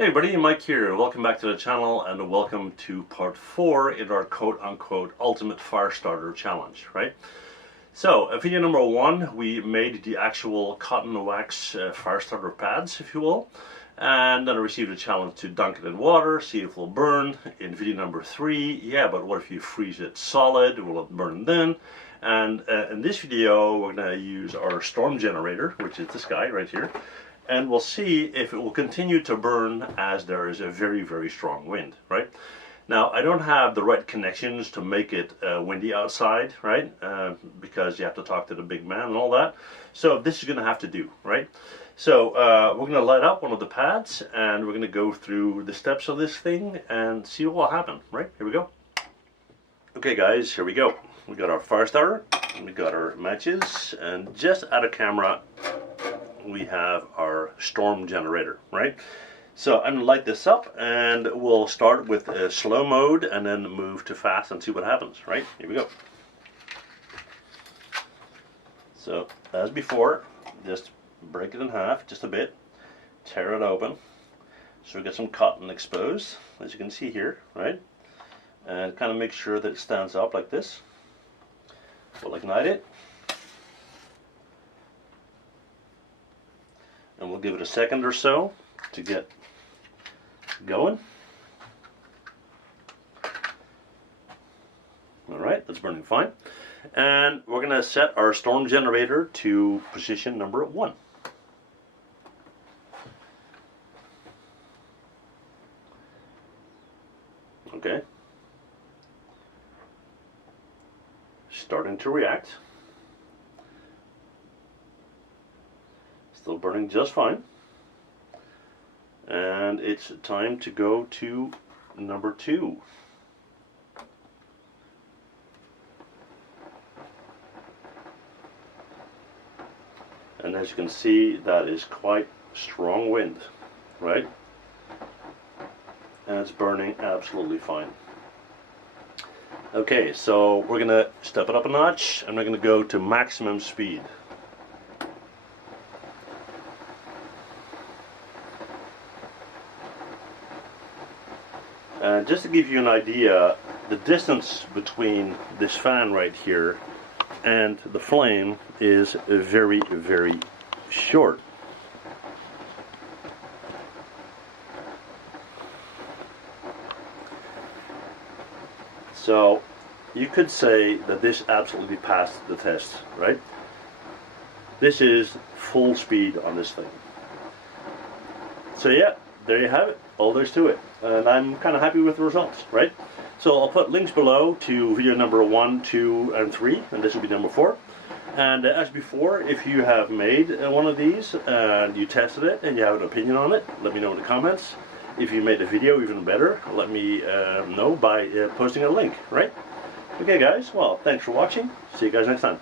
Hey everybody, Mike here. Welcome back to the channel and welcome to part 4 in our quote-unquote ultimate fire starter challenge, right? So, video number 1, we made the actual cotton wax fire starter pads, if you will. And then I received a challenge to dunk it in water, see if it will burn. In video number 3, yeah, but what if you freeze it solid? Will it burn then? And in this video, we're going to use our storm generator, which is this guy right here. And we'll see if it will continue to burn as there is a very, very strong wind, right? Now, I don't have the right connections to make it windy outside, right? Because you have to talk to the big man and all that. So this is going to have to do, right? So we're going to light up one of the pads and we're going to go through the steps of this thing and see what will happen, right? Here we go. Okay guys, here we go. We got our fire starter, we got our matches, and just out of camera, we have our storm generator, right? So I'm gonna light this up and we'll start with a slow mode and then move to fast and see what happens, right? Here we go. So as before, just break it in half just a bit, tear it open so we get some cotton exposed, as you can see here, right? And kind of make sure that it stands up like this. We'll ignite it. And we'll give it a second or so to get going. Alright, that's burning fine. And we're going to set our storm generator to position number 1. Okay. Starting to react. Still burning just fine. And it's time to go to number 2. And as you can see, that is quite strong wind, right? And it's burning absolutely fine. Okay, so we're gonna step it up a notch and we're gonna go to maximum speed. And just to give you an idea, the distance between this fan right here and the flame is very, very short. So you could say that this absolutely passed the test, right? This is full speed on this thing. So yeah, there you have it. All there's to it. And I'm kind of happy with the results, right? So I'll put links below to video number 1, 2, and 3, and this will be number 4. And as before, if you have made one of these and you tested it and you have an opinion on it, let me know in the comments. If you made a video, even better, let me know by posting a link, right? Okay guys, well, thanks for watching. See you guys next time.